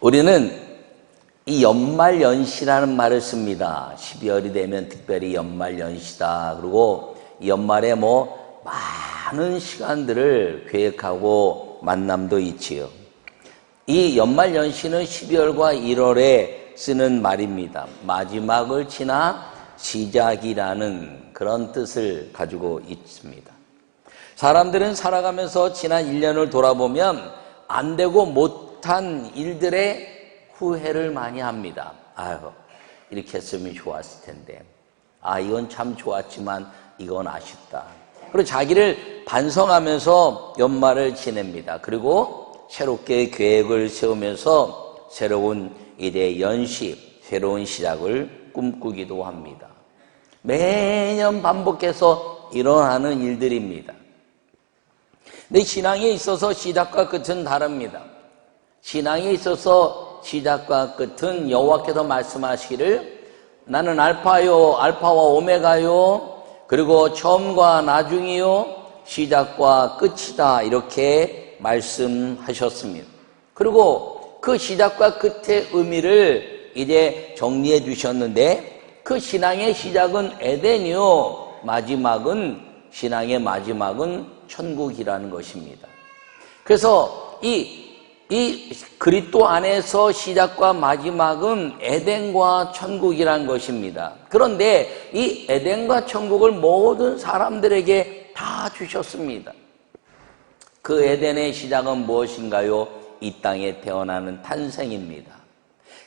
우리는 이 연말연시라는 말을 씁니다. 12월이 되면 특별히 연말연시다. 그리고 연말에 많은 시간들을 계획하고 만남도 있지요. 이 연말연시는 12월과 1월에 쓰는 말입니다. 마지막을 지나 시작이라는 그런 뜻을 가지고 있습니다. 사람들은 살아가면서 지난 1년을 돌아보면 안 되고 못한 일들의 후회를 많이 합니다. 아유, 이렇게 했으면 좋았을 텐데. 이건 참 좋았지만 이건 아쉽다. 그리고 자기를 반성하면서 연말을 지냅니다. 그리고 새롭게 계획을 세우면서 새로운 이제 연시, 새로운 시작을 꿈꾸기도 합니다. 매년 반복해서 일어나는 일들입니다. 근데 신앙에 있어서 시작과 끝은 다릅니다. 신앙에 있어서 시작과 끝은 여호와께서 말씀하시기를 나는 알파와 오메가요, 그리고 처음과 나중이요, 시작과 끝이다, 이렇게 말씀하셨습니다. 그리고 그 시작과 끝의 의미를 이제 정리해 주셨는데, 그 신앙의 시작은 에덴이요, 신앙의 마지막은 천국이라는 것입니다. 그래서 이 그리스도 안에서 시작과 마지막은 에덴과 천국이라는 것입니다. 그런데 이 에덴과 천국을 모든 사람들에게 다 주셨습니다. 그 에덴의 시작은 무엇인가요? 이 땅에 태어나는 탄생입니다.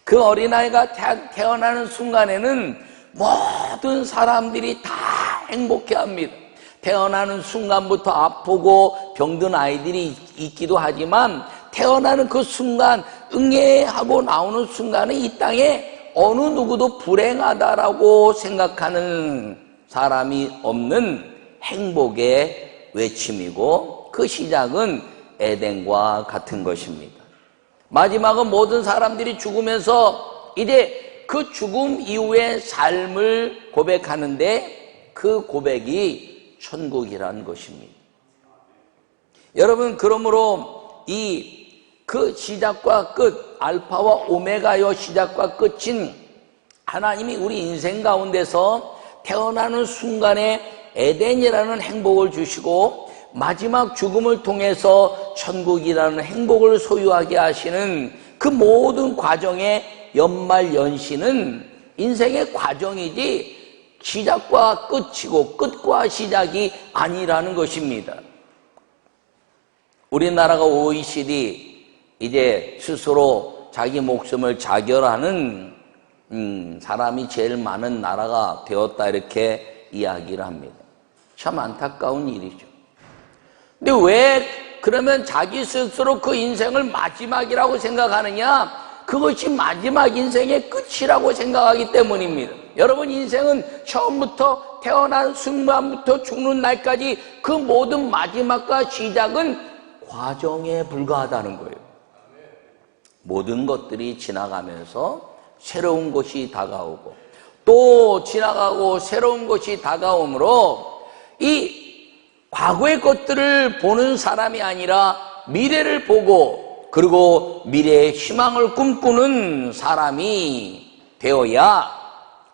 그 어린아이가 태어나는 순간에는 모든 사람들이 다 행복해합니다. 태어나는 순간부터 아프고 병든 아이들이 있기도 하지만 태어나는 그 순간, 응애하고 나오는 순간에 이 땅에 어느 누구도 불행하다라고 생각하는 사람이 없는 행복의 외침이고, 그 시작은 에덴과 같은 것입니다. 마지막은 모든 사람들이 죽으면서 이제 그 죽음 이후의 삶을 고백하는데, 그 고백이 천국이라는 것입니다. 여러분, 그러므로 그 시작과 끝, 알파와 오메가요, 시작과 끝인 하나님이 우리 인생 가운데서 태어나는 순간에 에덴이라는 행복을 주시고 마지막 죽음을 통해서 천국이라는 행복을 소유하게 하시는 그 모든 과정의 연말연시는 인생의 과정이지 시작과 끝이고 끝과 시작이 아니라는 것입니다. 우리나라가 OECD 이제 스스로 자기 목숨을 자결하는 사람이 제일 많은 나라가 되었다, 이렇게 이야기를 합니다. 참 안타까운 일이죠. 근데 왜 그러면 자기 스스로 그 인생을 마지막이라고 생각하느냐? 그것이 마지막 인생의 끝이라고 생각하기 때문입니다. 여러분, 인생은 처음부터 태어난 순간부터 죽는 날까지 그 모든 마지막과 시작은 과정에 불과하다는 거예요. 모든 것들이 지나가면서 새로운 것이 다가오고 또 지나가고 새로운 것이 다가오므로 이 과거의 것들을 보는 사람이 아니라 미래를 보고 그리고 미래의 희망을 꿈꾸는 사람이 되어야,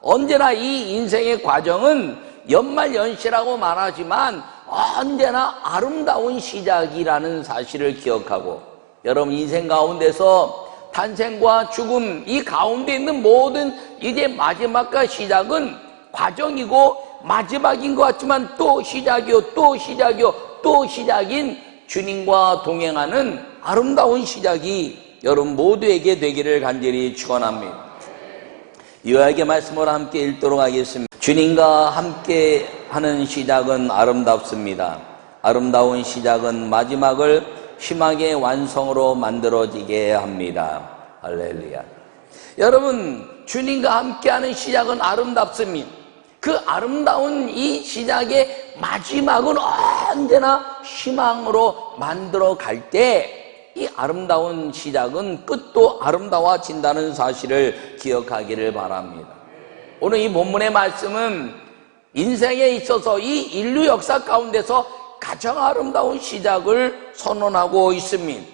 언제나 이 인생의 과정은 연말연시라고 말하지만 언제나 아름다운 시작이라는 사실을 기억하고, 여러분 인생 가운데서 탄생과 죽음, 이 가운데 있는 모든 이제 마지막과 시작은 과정이고 마지막인 것 같지만 또 시작이요, 또 시작이요, 또 시작인 주님과 동행하는 아름다운 시작이 여러분 모두에게 되기를 간절히 축원합니다. 요약의 말씀을 함께 읽도록 하겠습니다. 주님과 함께 하는 시작은 아름답습니다. 아름다운 시작은 마지막을 희망의 완성으로 만들어지게 합니다. 할렐루야. 여러분, 주님과 함께 하는 시작은 아름답습니다. 그 아름다운 이 시작의 마지막은 언제나 희망으로 만들어 갈 때 이 아름다운 시작은 끝도 아름다워진다는 사실을 기억하기를 바랍니다. 오늘 이 본문의 말씀은 인생에 있어서 이 인류 역사 가운데서 가장 아름다운 시작을 선언하고 있습니다.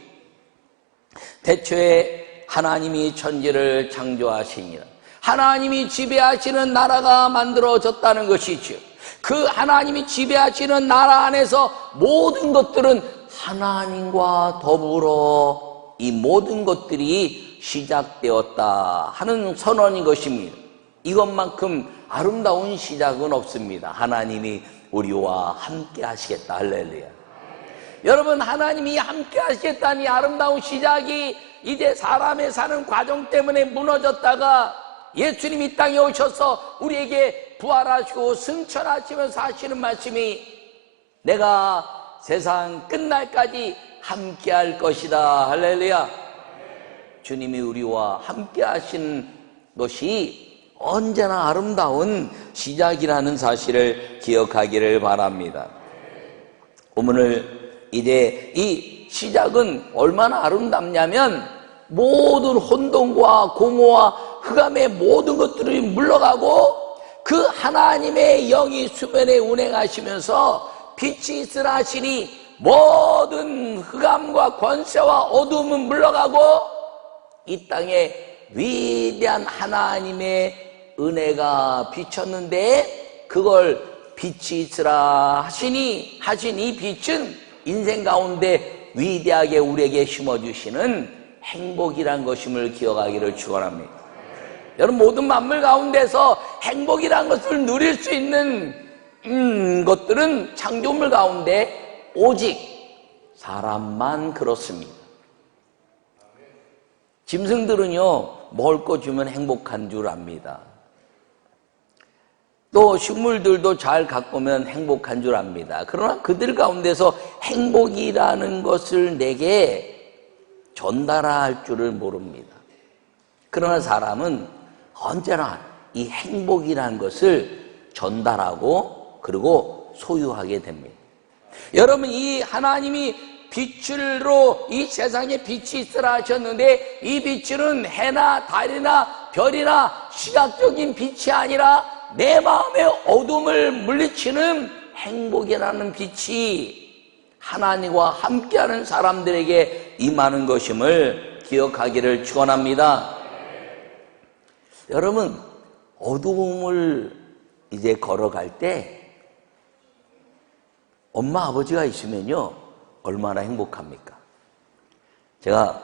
태초에 하나님이 천지를 창조하시니라. 하나님이 지배하시는 나라가 만들어졌다는 것이죠. 그 하나님이 지배하시는 나라 안에서 모든 것들은 하나님과 더불어 이 모든 것들이 시작되었다 하는 선언인 것입니다. 이것만큼 아름다운 시작은 없습니다. 하나님이 우리와 함께 하시겠다. 할렐루야. 여러분, 하나님이 함께 하시겠다는 이 아름다운 시작이 이제 사람의 사는 과정 때문에 무너졌다가 예수님이 이 땅에 오셔서 우리에게 부활하시고 승천하시면서 하시는 말씀이 내가 세상 끝날까지 함께 할 것이다. 할렐루야. 주님이 우리와 함께 하시는 것이 언제나 아름다운 시작이라는 사실을 기억하기를 바랍니다. 오늘 이제 이 시작은 얼마나 아름답냐면 모든 혼돈과 공허와 흑암의 모든 것들이 물러가고 그 하나님의 영이 수면에 운행하시면서 빛이 있으라 하시니 모든 흑암과 권세와 어두움은 물러가고 이 땅에 위대한 하나님의 은혜가 비쳤는데 그걸 빛이 있으라 하시니 하신 이 빛은 인생 가운데 위대하게 우리에게 심어주시는 행복이란 것임을 기억하기를 축원합니다. 여러분, 모든 만물 가운데서 행복이란 것을 누릴 수 있는 것들은 창조물 가운데 오직 사람만 그렇습니다. 짐승들은요, 먹을 거 주면 행복한 줄 압니다. 또 식물들도 잘 가꾸면 행복한 줄 압니다. 그러나 그들 가운데서 행복이라는 것을 내게 전달할 줄을 모릅니다. 그러나 사람은 언제나 이 행복이라는 것을 전달하고 그리고 소유하게 됩니다. 여러분, 이 하나님이 빛으로 이 세상에 빛이 있으라 하셨는데 이 빛은 해나 달이나 별이나 시각적인 빛이 아니라 내 마음의 어둠을 물리치는 행복이라는 빛이 하나님과 함께하는 사람들에게 임하는 것임을 기억하기를 축원합니다. 여러분, 어두움을 이제 걸어갈 때 엄마 아버지가 있으면요 얼마나 행복합니까? 제가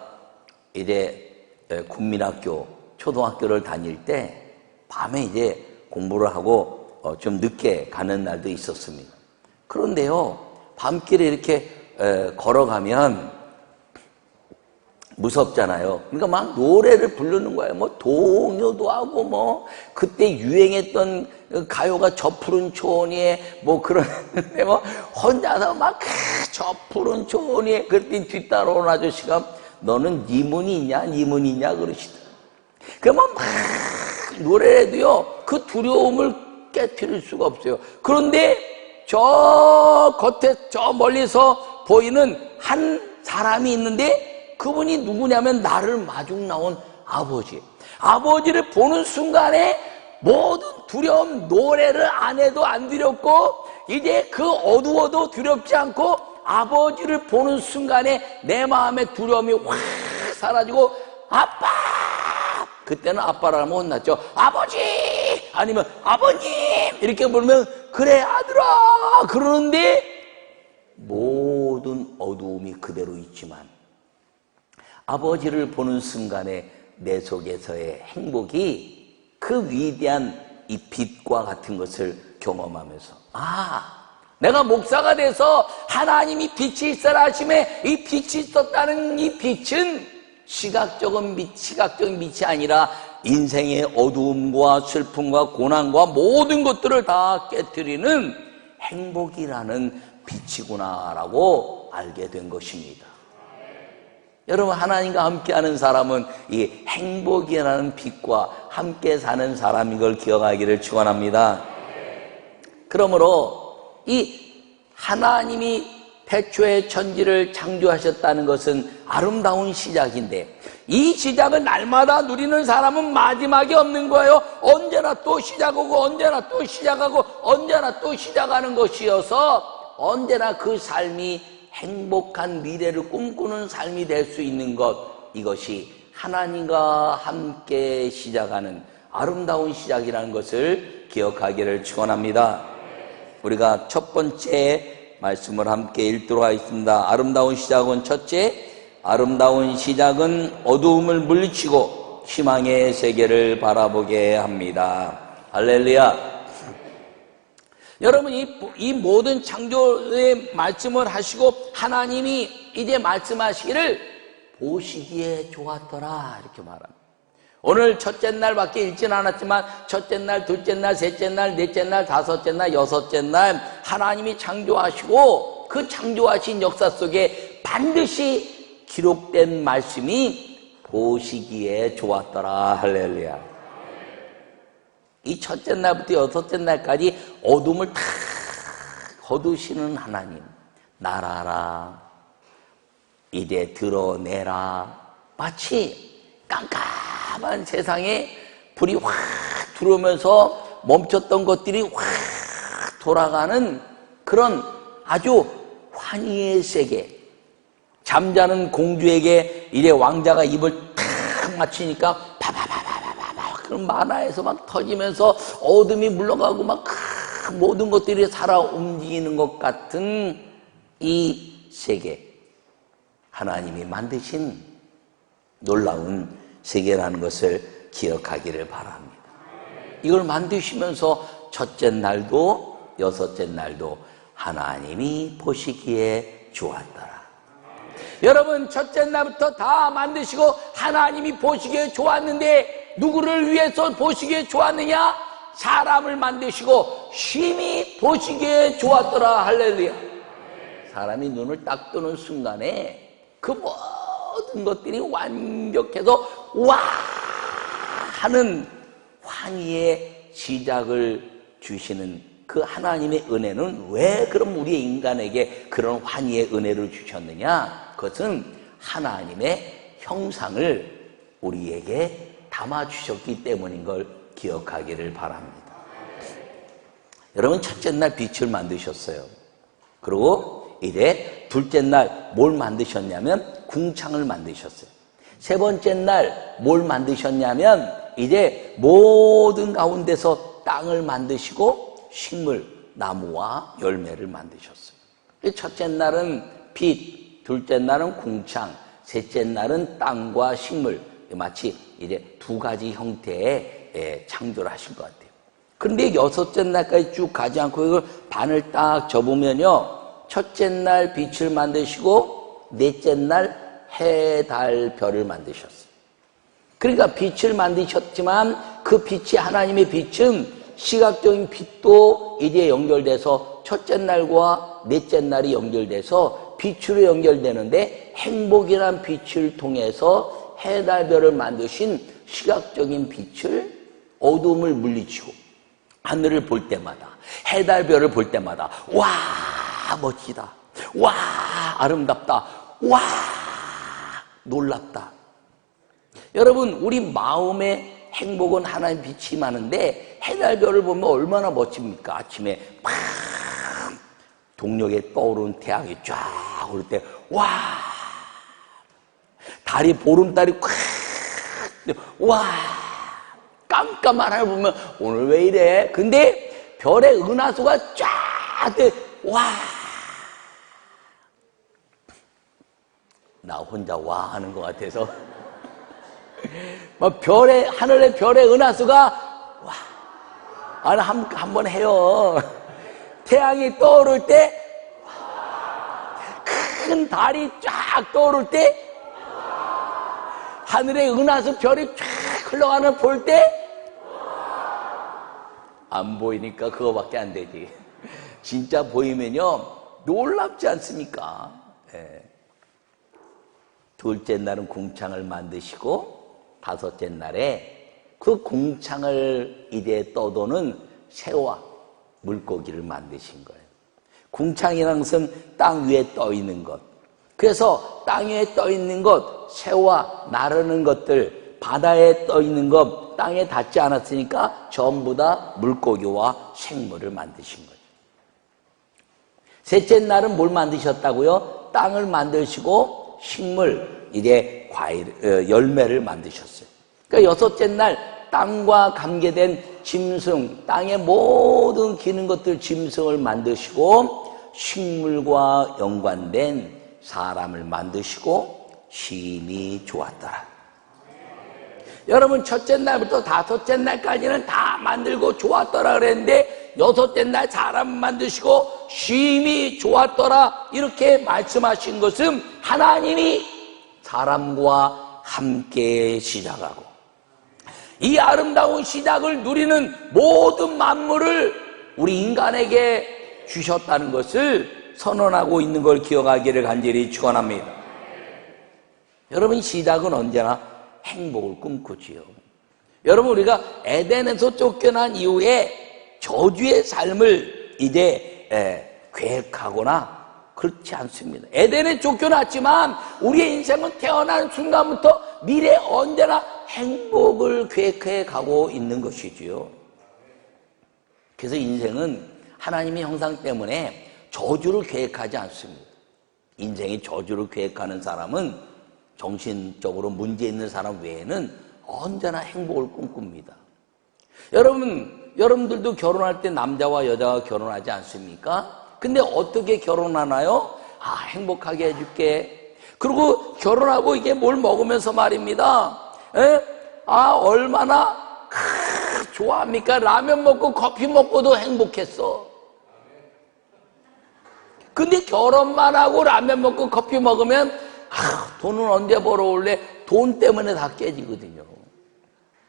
이제 국민학교 초등학교를 다닐 때 밤에 이제 공부를 하고 좀 늦게 가는 날도 있었습니다. 그런데요, 밤길에 이렇게 걸어가면 무섭잖아요. 그러니까 막 노래를 부르는 거예요. 뭐 동요도 하고 뭐 그때 유행했던 가요가 저 푸른 초원위에 뭐 그러는데 뭐 혼자서 막 저 푸른 초원위에 그랬더니 뒤따라온 아저씨가 너는 네 문이 있냐 네 문이 있냐 그러시더라고요. 그러면 막 노래해도요 그 두려움을 깨트릴 수가 없어요. 그런데 저 겉에 저 멀리서 보이는 한 사람이 있는데 그분이 누구냐면 나를 마중 나온 아버지. 아버지를 보는 순간에 모든 두려움, 노래를 안 해도 안 두렵고 이제 그 어두워도 두렵지 않고 아버지를 보는 순간에 내 마음의 두려움이 확 사라지고 아빠! 그때는 아빠라면 혼났죠. 아버지! 아니면 아버님! 이렇게 부르면 그래 아들아! 그러는데 모든 어두움이 그대로 있지만 아버지를 보는 순간에 내 속에서의 행복이 그 위대한 이 빛과 같은 것을 경험하면서 내가 목사가 돼서 하나님이 빛이 있어라 하심에 이 빛이 있었다는 이 빛은 시각적인 빛이 아니라 인생의 어두움과 슬픔과 고난과 모든 것들을 다 깨뜨리는 행복이라는 빛이구나라고 알게 된 것입니다. 여러분, 하나님과 함께하는 사람은 이 행복이라는 빛과 함께 사는 사람인 걸 기억하기를 축원합니다. 그러므로 이 하나님이 태초에 천지를 창조하셨다는 것은 아름다운 시작인데 이 시작을 날마다 누리는 사람은 마지막이 없는 거예요. 언제나 또 시작하고 언제나 또 시작하고 언제나 또 시작하는 것이어서 언제나 그 삶이 행복한 미래를 꿈꾸는 삶이 될 수 있는 것, 이것이 하나님과 함께 시작하는 아름다운 시작이라는 것을 기억하기를 축원합니다. 우리가 첫 번째 말씀을 함께 읽도록 하겠습니다. 아름다운 시작은 첫째, 아름다운 시작은 어두움을 물리치고 희망의 세계를 바라보게 합니다. 할렐루야. 여러분, 이 모든 창조의 말씀을 하시고 하나님이 이제 말씀하시기를 보시기에 좋았더라 이렇게 말합니다. 오늘 첫째 날밖에 읽지는 않았지만 첫째 날, 둘째 날, 셋째 날, 넷째 날, 다섯째 날, 여섯째 날 하나님이 창조하시고 그 창조하신 역사 속에 반드시 기록된 말씀이 보시기에 좋았더라. 할렐루야. 이 첫째 날부터 여섯째 날까지 어둠을 다 거두시는 하나님, 날아라, 이제 드러내라. 마치 깜깜한 세상에 불이 확 들어오면서 멈췄던 것들이 확 돌아가는 그런 아주 환희의 세계. 잠자는 공주에게 이제 왕자가 입을 탁 맞추니까 그럼 만화에서 막 터지면서 어둠이 물러가고 막 모든 것들이 살아 움직이는 것 같은 이 세계. 하나님이 만드신 놀라운 세계라는 것을 기억하기를 바랍니다. 이걸 만드시면서 첫째 날도 여섯째 날도 하나님이 보시기에 좋았더라. 여러분, 첫째 날부터 다 만드시고 하나님이 보시기에 좋았는데 누구를 위해서 보시기에 좋았느냐? 사람을 만드시고 심히 보시기에 좋았더라. 할렐루야. 사람이 눈을 딱 뜨는 순간에 그 모든 것들이 완벽해서 와 하는 환희의 시작을 주시는 그 하나님의 은혜는 왜 그럼 우리 인간에게 그런 환희의 은혜를 주셨느냐? 그것은 하나님의 형상을 우리에게 담아주셨기 때문인 걸 기억하기를 바랍니다. 여러분, 첫째 날 빛을 만드셨어요. 그리고 이제 둘째 날 뭘 만드셨냐면 궁창을 만드셨어요. 세 번째 날 뭘 만드셨냐면 이제 모든 가운데서 땅을 만드시고 식물, 나무와 열매를 만드셨어요. 첫째 날은 빛, 둘째 날은 궁창, 셋째 날은 땅과 식물. 마치 이제 두 가지 형태의 창조를 하신 것 같아요. 그런데 여섯째 날까지 쭉 가지 않고 이걸 반을 딱 접으면요, 첫째 날 빛을 만드시고 넷째 날 해, 달, 별을 만드셨어요. 그러니까 빛을 만드셨지만 그 빛이, 하나님의 빛은 시각적인 빛도 이제 연결돼서 첫째 날과 넷째 날이 연결돼서 빛으로 연결되는데, 행복이란 빛을 통해서 해, 달, 별을 만드신 시각적인 빛을 어둠을 물리치고 하늘을 볼 때마다, 해, 달, 별을 볼 때마다 와 멋지다, 와 아름답다, 와 놀랍다. 여러분, 우리 마음의 행복은 하나님 빛이 많은데 해, 달, 별을 보면 얼마나 멋집니까? 아침에 막 동력에 떠오르는 태양이 쫙 오를 때 와, 달이, 보름달이 콱, 와, 깜깜한 하늘 보면 오늘 왜 이래? 근데 별의 은하수가 쫙 돼, 와. 나 혼자 와 하는 것 같아서. 막 하늘의 별의 은하수가 와. 아니, 한번 해요. 태양이 떠오를 때, 큰 달이 쫙 떠오를 때, 하늘의 은하수 별이 쫙 흘러가는 볼 때, 안 보이니까 그거밖에 안 되지. 진짜 보이면요, 놀랍지 않습니까? 네. 둘째 날은 궁창을 만드시고 다섯째 날에 그 궁창을 이제 떠도는 새와 물고기를 만드신 거예요. 궁창이라는 것은 땅 위에 떠 있는 것. 그래서 땅 위에 떠 있는 것, 새와 나르는 것들, 바다에 떠 있는 것, 땅에 닿지 않았으니까 전부 다 물고기와 생물을 만드신 거죠. 셋째 날은 뭘 만드셨다고요? 땅을 만드시고 식물, 이제 과일, 열매를 만드셨어요. 그러니까 여섯째 날 땅과 관계된 짐승, 땅의 모든 기는 것들 짐승을 만드시고 식물과 연관된 사람을 만드시고 심히 좋았더라. 여러분, 첫째 날부터 다섯째 날까지는 다 만들고 좋았더라 그랬는데 여섯째 날 사람 만드시고 심히 좋았더라 이렇게 말씀하신 것은 하나님이 사람과 함께 시작하고 이 아름다운 시작을 누리는 모든 만물을 우리 인간에게 주셨다는 것을 선언하고 있는 걸 기억하기를 간절히 축원합니다. 여러분, 시작은 언제나 행복을 꿈꾸지요. 여러분, 우리가 에덴에서 쫓겨난 이후에 저주의 삶을 이제 계획하거나 그렇지 않습니다. 에덴에 쫓겨났지만 우리의 인생은 태어난 순간부터 미래 언제나 행복을 계획해 가고 있는 것이지요. 그래서 인생은 하나님의 형상 때문에 저주를 계획하지 않습니다. 인생의 저주를 계획하는 사람은 정신적으로 문제 있는 사람 외에는 언제나 행복을 꿈꿉니다. 여러분들도 결혼할 때 남자와 여자가 결혼하지 않습니까? 근데 어떻게 결혼하나요? 행복하게 해줄게. 그리고 결혼하고 이게 뭘 먹으면서 말입니다. 얼마나 좋아합니까? 라면 먹고 커피 먹고도 행복했어. 근데 결혼만 하고 라면 먹고 커피 먹으면 돈은 언제 벌어올래? 돈 때문에 다 깨지거든요.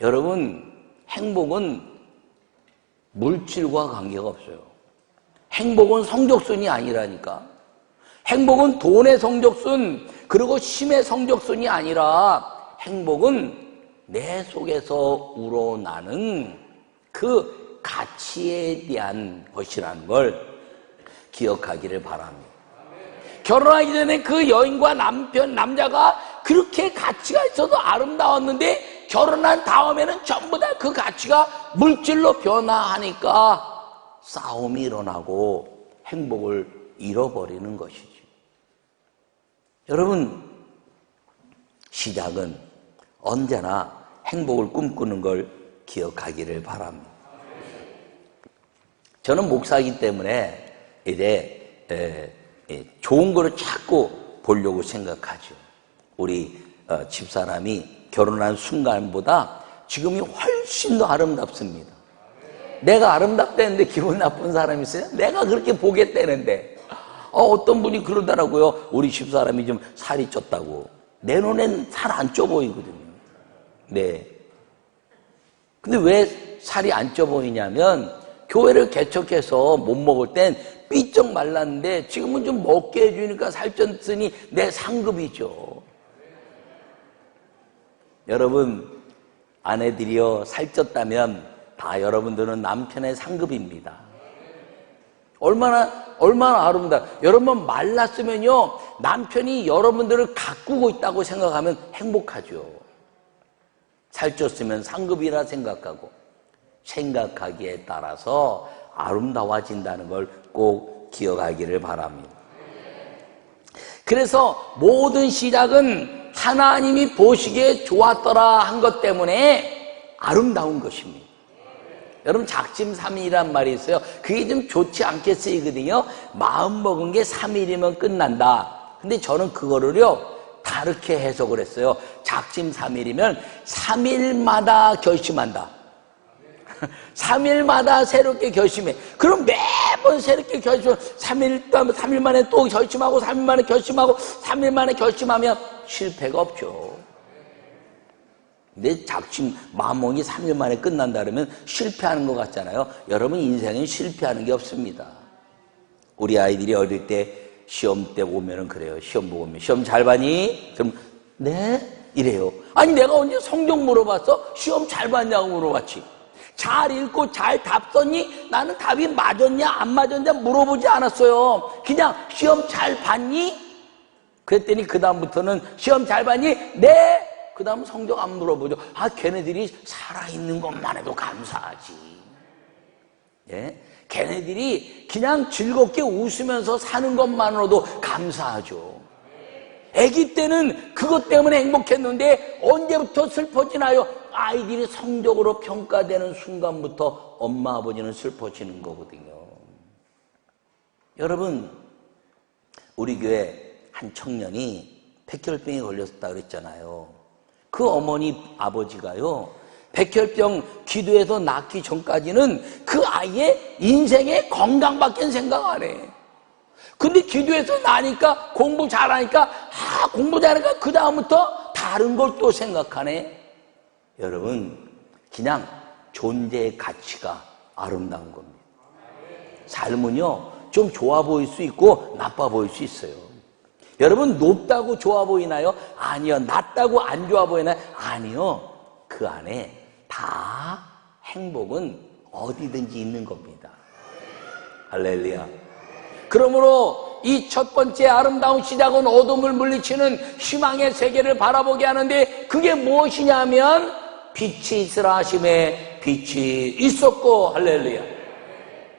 여러분, 행복은 물질과 관계가 없어요. 행복은 성적순이 아니라니까. 행복은 돈의 성적순 그리고 힘의 성적순이 아니라 행복은 내 속에서 우러나는 그 가치에 대한 것이라는 걸 기억하기를 바랍니다. 결혼하기 전에 그 여인과 남자가 그렇게 가치가 있어도 아름다웠는데 결혼한 다음에는 전부 다 그 가치가 물질로 변화하니까 싸움이 일어나고 행복을 잃어버리는 것이죠. 여러분, 시작은 언제나 행복을 꿈꾸는 걸 기억하기를 바랍니다. 저는 목사이기 때문에 이제 좋은 거를 자꾸 보려고 생각하죠. 우리 집사람이 결혼한 순간보다 지금이 훨씬 더 아름답습니다. 내가 아름답다는데 기분 나쁜 사람이 있어요? 내가 그렇게 보겠다는데. 어떤 분이 그러더라고요. 우리 집사람이 좀 살이 쪘다고. 내 눈엔 살 안 쪄 보이거든요. 네. 근데 왜 살이 안 쪄 보이냐면 교회를 개척해서 못 먹을 땐 삐쩍 말랐는데 지금은 좀 먹게 해주니까 살쪘으니 내 상급이죠. 여러분, 아내들이요 살쪘다면 다 여러분들은 남편의 상급입니다. 얼마나 아름다. 여러분, 말랐으면요 남편이 여러분들을 가꾸고 있다고 생각하면 행복하죠. 살쪘으면 상급이라 생각하고 생각하기에 따라서 아름다워진다는 걸 꼭 기억하기를 바랍니다. 그래서 모든 시작은 하나님이 보시기에 좋았더라 한 것 때문에 아름다운 것입니다. 여러분, 작심삼일이란 말이 있어요. 그게 좀 좋지 않게 쓰이거든요. 마음 먹은 게 3일이면 끝난다. 근데 저는 그거를요 다르게 해석을 했어요. 작심삼일이면 3일마다 결심한다. 3일마다 새롭게 결심해. 그럼 매번 새롭게 결심, 3일 만에 또 결심하고 3일 만에 결심하고 3일 만에 결심하면 실패가 없죠. 근데 작심 마음먹이 3일 만에 끝난다 그러면 실패하는 것 같잖아요. 여러분, 인생은 실패하는 게 없습니다. 우리 아이들이 어릴 때 시험 때 오면은 그래요. 시험 보고 오면 시험 잘 봤니? 그럼 네? 이래요. 아니, 내가 언제 성적 물어봤어? 시험 잘 봤냐고 물어봤지. 잘 읽고 잘 답 썼니? 나는 답이 맞았냐 안 맞았냐 물어보지 않았어요. 그냥 시험 잘 봤니? 그랬더니 그 다음부터는 시험 잘 봤니? 네. 그 다음 성적 안 물어보죠. 걔네들이 살아있는 것만 해도 감사하지. 예? 걔네들이 그냥 즐겁게 웃으면서 사는 것만으로도 감사하죠. 아기 때는 그것 때문에 행복했는데 언제부터 슬퍼지나요? 아이들이 성적으로 평가되는 순간부터 엄마 아버지는 슬퍼지는 거거든요. 여러분, 우리 교회 한 청년이 백혈병에 걸렸다 그랬잖아요. 그 어머니 아버지가요, 백혈병 기도해서 낫기 전까지는 그 아이의 인생의 건강밖에 생각 안 해. 근데 기도해서 나니까, 공부 잘하니까, 공부 잘하니까 그 다음부터 다른 걸 또 생각하네. 여러분, 그냥 존재의 가치가 아름다운 겁니다. 삶은요, 좀 좋아 보일 수 있고 나빠 보일 수 있어요. 여러분, 높다고 좋아 보이나요? 아니요. 낮다고 안 좋아 보이나요? 아니요. 그 안에 다 행복은 어디든지 있는 겁니다. 할렐루야. 그러므로 이 첫 번째 아름다운 시작은 어둠을 물리치는 희망의 세계를 바라보게 하는데, 그게 무엇이냐면 빛이 있으라 하심에 빛이 있었고, 할렐루야.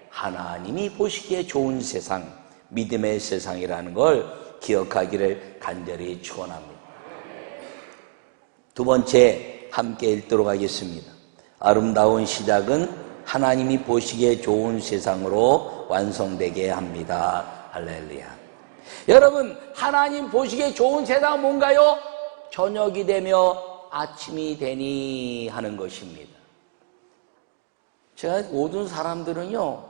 하나님이 보시기에 좋은 세상, 믿음의 세상이라는 걸 기억하기를 간절히 축원합니다. 두 번째, 함께 읽도록 하겠습니다. 아름다운 시작은 하나님이 보시기에 좋은 세상으로 완성되게 합니다. 할렐루야. 여러분, 하나님 보시기에 좋은 세상은 뭔가요? 저녁이 되며 아침이 되니 하는 것입니다. 제가 모든 사람들은요,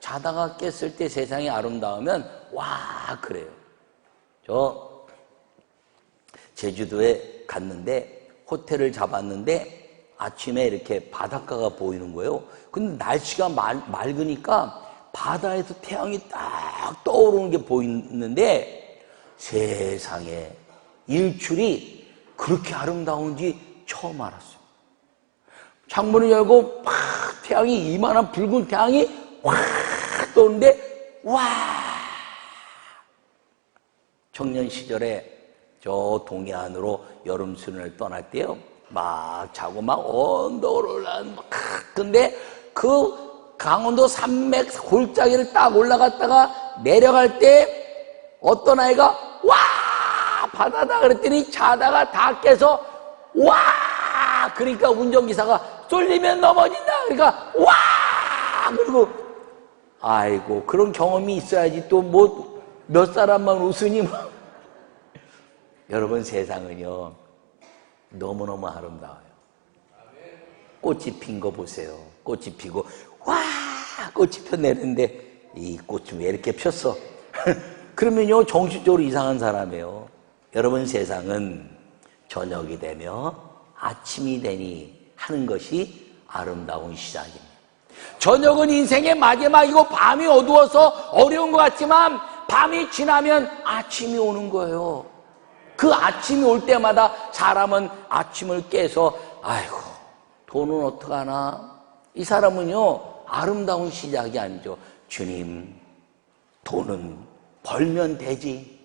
자다가 깼을 때 세상이 아름다우면 와 그래요. 저 제주도에 갔는데 호텔을 잡았는데 아침에 이렇게 바닷가가 보이는 거예요. 근데 날씨가 맑으니까 바다에서 태양이 딱 떠오르는 게 보이는데, 세상에 일출이 그렇게 아름다운지 처음 알았어요. 창문을 열고 막 태양이, 이만한 붉은 태양이 확 떠오르는데, 와! 청년 시절에 저 동해안으로 여름 수련을 떠날 때요, 막 자고 막 언덕을 올라가는 막, 근데 그 강원도 산맥 골짜기를 딱 올라갔다가 내려갈 때 어떤 아이가 와 바다다 그랬더니 자다가 다 깨서 와 그러니까 운전기사가 쏠리면 넘어진다 그러니까 와 그리고 아이고 그런 경험이 있어야지 또 뭐 몇 사람만 웃으니 뭐. 여러분, 세상은요 너무너무 아름다워요. 꽃이 핀 거 보세요. 꽃이 피고 와 꽃이 폈네는데 이 꽃이 왜 이렇게 폈어? 그러면요 정신적으로 이상한 사람이에요. 여러분, 세상은 저녁이 되며 아침이 되니 하는 것이 아름다운 시작입니다. 저녁은 인생의 마지막이고 밤이 어두워서 어려운 것 같지만 밤이 지나면 아침이 오는 거예요. 그 아침이 올 때마다 사람은 아침을 깨서 아이고 돈은 어떡하나? 이 사람은요 아름다운 시작이 아니죠. 주님, 돈은 벌면 되지,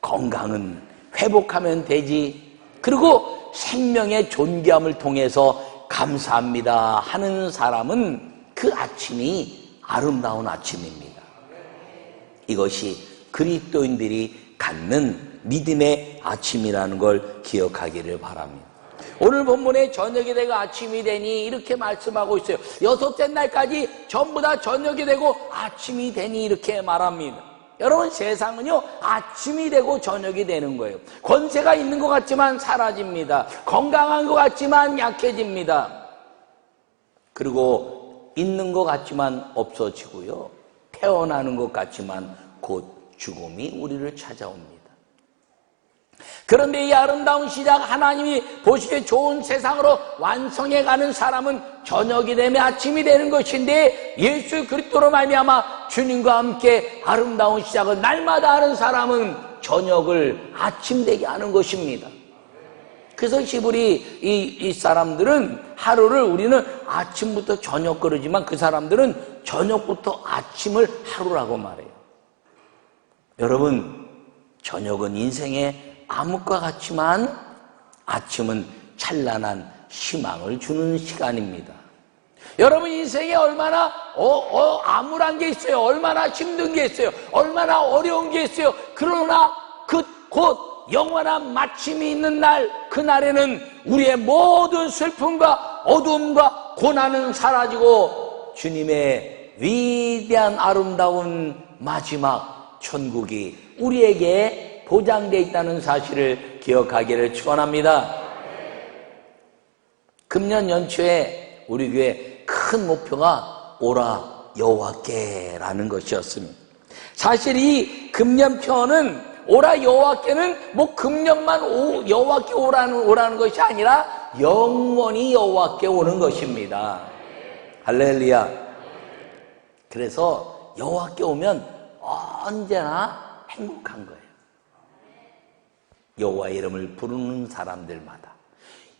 건강은 회복하면 되지, 그리고 생명의 존귀함을 통해서 감사합니다 하는 사람은 그 아침이 아름다운 아침입니다. 이것이 그리스도인들이 갖는 믿음의 아침이라는 걸 기억하기를 바랍니다. 오늘 본문에 저녁이 되고 아침이 되니 이렇게 말씀하고 있어요. 여섯째 날까지 전부 다 저녁이 되고 아침이 되니 이렇게 말합니다. 여러분, 세상은요 아침이 되고 저녁이 되는 거예요. 권세가 있는 것 같지만 사라집니다. 건강한 것 같지만 약해집니다. 그리고 있는 것 같지만 없어지고요, 태어나는 것 같지만 곧 죽음이 우리를 찾아옵니다. 그런데 이 아름다운 시작, 하나님이 보시기에 좋은 세상으로 완성해가는 사람은 저녁이 되면 아침이 되는 것인데, 예수 그리스도로 말미암아 주님과 함께 아름다운 시작을 날마다 하는 사람은 저녁을 아침 되게 하는 것입니다. 그래서 히브리 이 사람들은 하루를, 우리는 아침부터 저녁 그러지만 그 사람들은 저녁부터 아침을 하루라고 말해요. 여러분, 저녁은 인생의 암흑과 같지만 아침은 찬란한 희망을 주는 시간입니다. 여러분, 인생에 얼마나 암울한 게 있어요. 얼마나 힘든 게 있어요. 얼마나 어려운 게 있어요. 그러나 그 곧 영원한 마침이 있는 날, 그날에는 우리의 모든 슬픔과 어두움과 고난은 사라지고 주님의 위대한 아름다운 마지막 천국이 우리에게 보장되어 있다는 사실을 기억하기를 축원합니다. 금년 연초에 우리 교회 큰 목표가 오라 여호와께라는 것이었습니다. 사실 이 금년편은 오라 여호와께는 뭐 금년만 여호와께 오라는 것이 아니라 영원히 여호와께 오는 것입니다. 할렐루야. 그래서 여호와께 오면 언제나 행복한 거예요. 여호와의 이름을 부르는 사람들마다,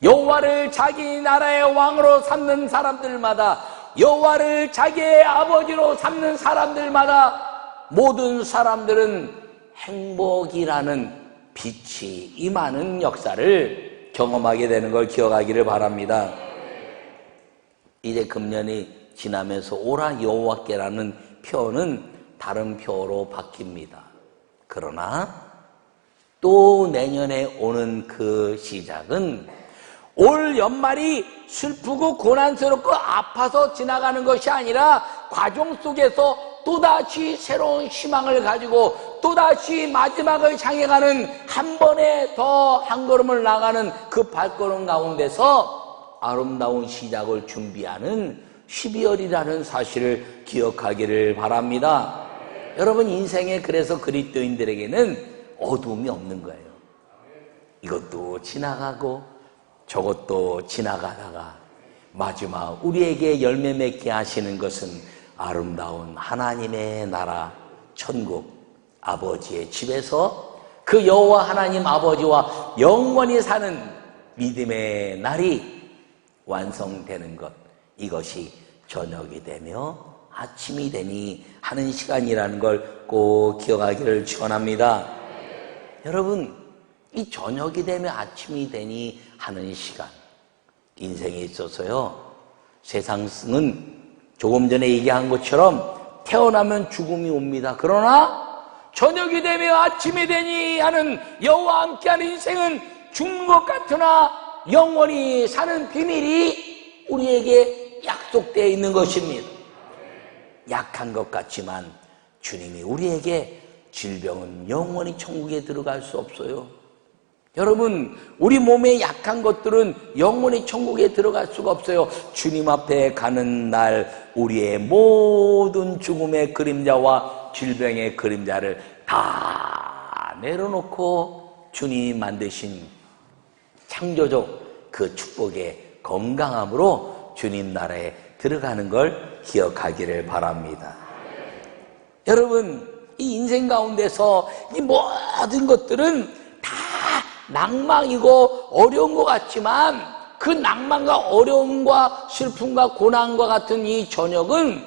여호와를 자기 나라의 왕으로 삼는 사람들마다, 여호와를 자기의 아버지로 삼는 사람들마다 모든 사람들은 행복이라는 빛이 임하는 역사를 경험하게 되는 걸 기억하기를 바랍니다. 이제 금년이 지나면서 오라 여호와께라는 표현은 다른 표어로 바뀝니다. 그러나 또 내년에 오는 그 시작은 올 연말이 슬프고 고난스럽고 아파서 지나가는 것이 아니라 과정 속에서 또다시 새로운 희망을 가지고 또다시 마지막을 향해 가는 한 번에 더 한 걸음을 나가는 그 발걸음 가운데서 아름다운 시작을 준비하는 12월이라는 사실을 기억하기를 바랍니다. 여러분, 인생에 그래서 그리스도인들에게는 어두움이 없는 거예요. 이것도 지나가고 저것도 지나가다가 마지막 우리에게 열매 맺게 하시는 것은 아름다운 하나님의 나라 천국 아버지의 집에서 그 여호와 하나님 아버지와 영원히 사는 믿음의 날이 완성되는 것, 이것이 저녁이 되며 아침이 되니 하는 시간이라는 걸 꼭 기억하기를 축원합니다. 여러분, 이 저녁이 되며 아침이 되니 하는 시간, 인생에 있어서요, 세상은 조금 전에 얘기한 것처럼 태어나면 죽음이 옵니다. 그러나 저녁이 되며 아침이 되니 하는 여호와 함께하는 인생은 죽는 것 같으나 영원히 사는 비밀이 우리에게 약속되어 있는 것입니다. 약한 것 같지만 주님이 우리에게 질병은 영원히 천국에 들어갈 수 없어요. 여러분, 우리 몸에 약한 것들은 영원히 천국에 들어갈 수가 없어요. 주님 앞에 가는 날 우리의 모든 죽음의 그림자와 질병의 그림자를 다 내려놓고 주님이 만드신 창조적 그 축복의 건강함으로 주님 나라에 들어가는 걸 기억하기를 바랍니다. 여러분, 이 인생 가운데서 이 모든 것들은 다 낭망이고 어려운 것 같지만 그 낭만과 어려움과 슬픔과 고난과 같은 이 저녁은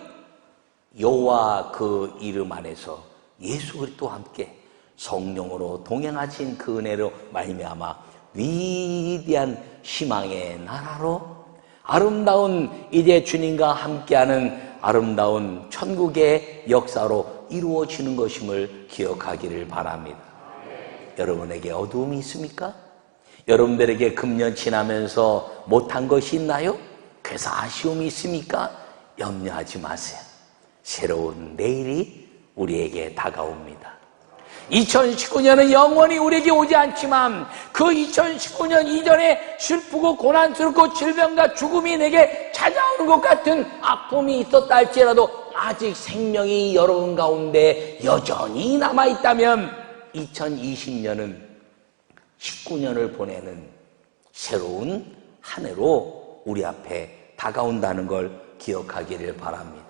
여호와 그 이름 안에서 예수 그리스도와 함께 성령으로 동행하신 그 은혜로 말미암아 위대한 희망의 나라로 아름다운 이제 주님과 함께하는 아름다운 천국의 역사로 이루어지는 것임을 기억하기를 바랍니다. 여러분에게 어두움이 있습니까? 여러분들에게 금년 지나면서 못한 것이 있나요? 그래서 아쉬움이 있습니까? 염려하지 마세요. 새로운 내일이 우리에게 다가옵니다. 2019년은 영원히 우리에게 오지 않지만 그 2019년 이전에 슬프고 고난스럽고 질병과 죽음이 내게 찾아오는 것 같은 아픔이 있었다 할지라도 아직 생명이 여러분 가운데 여전히 남아있다면 2020년은 19년을 보내는 새로운 한 해로 우리 앞에 다가온다는 걸 기억하기를 바랍니다.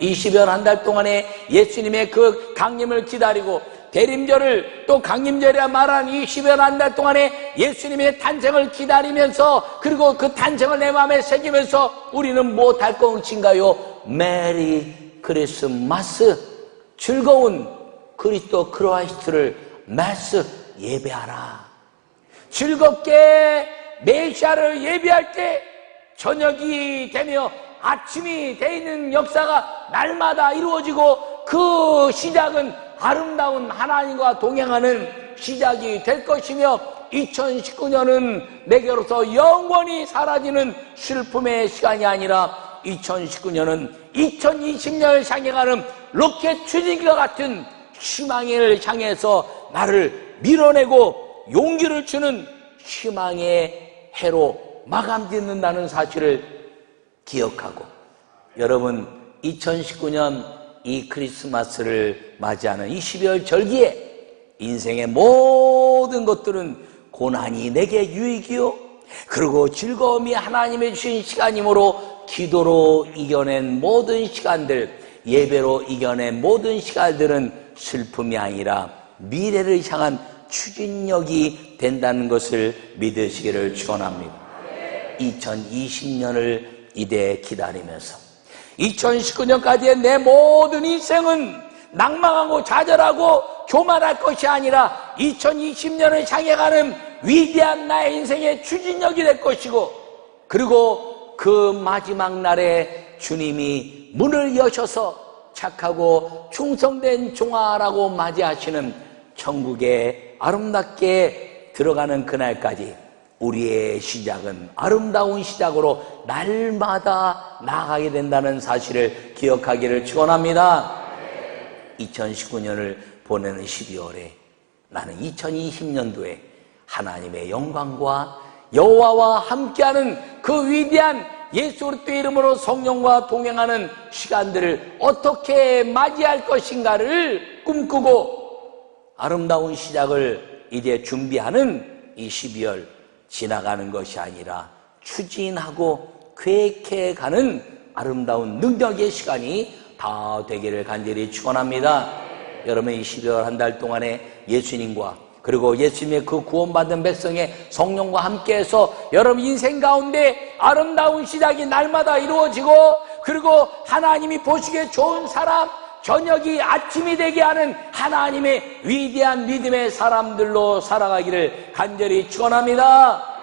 20여 한 달 동안에 예수님의 그 강림을 기다리고 대림절을 또 강림절이라 말한 20여 한 달 동안에 예수님의 탄생을 기다리면서 그리고 그 탄생을 내 마음에 새기면서 우리는 무엇할 것인가요? 메리 크리스마스, 즐거운 그리스도 크라이스트를 마스 예배하라. 즐겁게 메시아를 예배할 때 저녁이 되며 아침이 돼 있는 역사가 날마다 이루어지고 그 시작은 아름다운 하나님과 동행하는 시작이 될 것이며 2019년은 내게로서 영원히 사라지는 슬픔의 시간이 아니라 2019년은 2020년을 향해 가는 로켓 추진기와 같은 희망을 향해서 나를 밀어내고 용기를 주는 희망의 해로 마감짓는다는 사실을 기억하고, 여러분 2019년 이 크리스마스를 맞이하는 이 12월 절기에 인생의 모든 것들은 고난이 내게 유익이요, 그리고 즐거움이 하나님의 주신 시간이므로 기도로 이겨낸 모든 시간들, 예배로 이겨낸 모든 시간들은 슬픔이 아니라 미래를 향한 추진력이 된다는 것을 믿으시기를 축원합니다. 2020년을 이대 기다리면서 2019년까지의 내 모든 인생은 낭망하고 좌절하고 교만할 것이 아니라 2020년을 향해 가는 위대한 나의 인생의 추진력이 될 것이고, 그리고 그 마지막 날에 주님이 문을 여셔서 착하고 충성된 종아라고 맞이하시는 천국에 아름답게 들어가는 그날까지 우리의 시작은 아름다운 시작으로 날마다 나아가게 된다는 사실을 기억하기를 축원합니다. 2019년을 보내는 12월에 나는 2020년도에 하나님의 영광과 여호와와 함께하는 그 위대한 예수 그리스도의 이름으로 성령과 동행하는 시간들을 어떻게 맞이할 것인가를 꿈꾸고 아름다운 시작을 이제 준비하는 이 12월 지나가는 것이 아니라 추진하고 계획해가는 아름다운 능력의 시간이 다 되기를 간절히 축원합니다. 여러분 이 12월 한 달 동안에 예수님과 그리고 예수님의 그 구원받은 백성의 성령과 함께해서 여러분 인생 가운데 아름다운 시작이 날마다 이루어지고, 그리고 하나님이 보시기에 좋은 사람, 저녁이 아침이 되게 하는 하나님의 위대한 믿음의 사람들로 살아가기를 간절히 축원합니다.